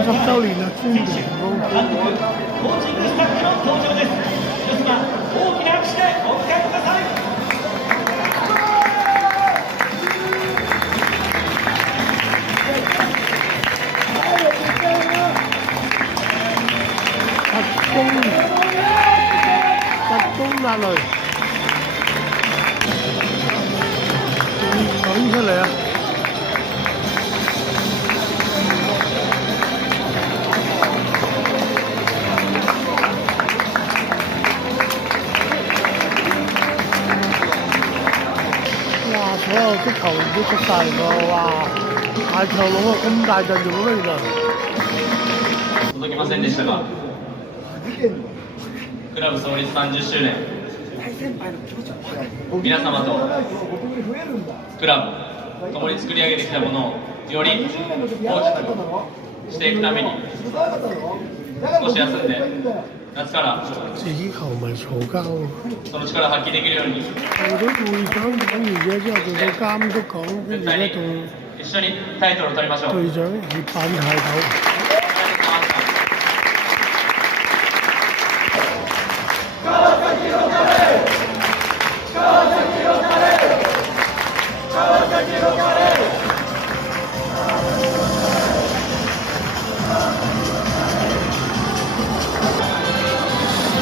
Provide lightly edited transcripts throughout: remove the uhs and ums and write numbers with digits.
30周年啦，宣傳咯。コーチングスタッフの登場です。皆様、大きな拍手でお迎えください。特工壓雷，講出嚟啊！哇！所有足球員都出晒嚟喎！哇！大長龍啊，咁大陣容咩原來？届きませんでしたが、クラブ創立30周年、皆様とクラブ共に作り上げてきたものをより大きくしていくために少し休んで夏から自己球迷嘈交喎。その力を発揮できるように做咗會長講完嘢之後，做到監督講，跟住咧仲一緒にタイトルを取りましょう。隊長葉板太斗。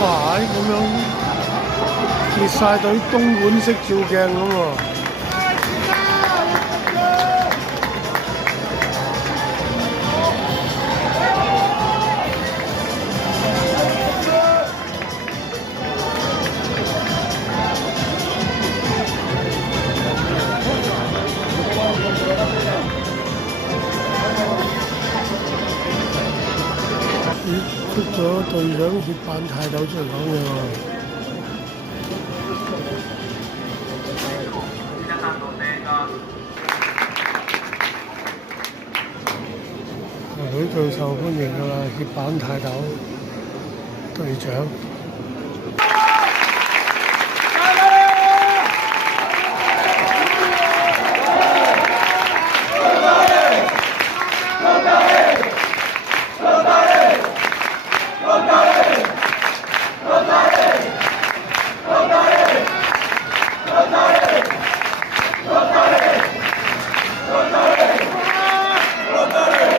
哇！咁樣結晒隊東莞式照鏡咁喎。出咗隊長葉板太斗出嚟講嘢喎。佢最受歡迎㗎啦，葉板太斗隊長。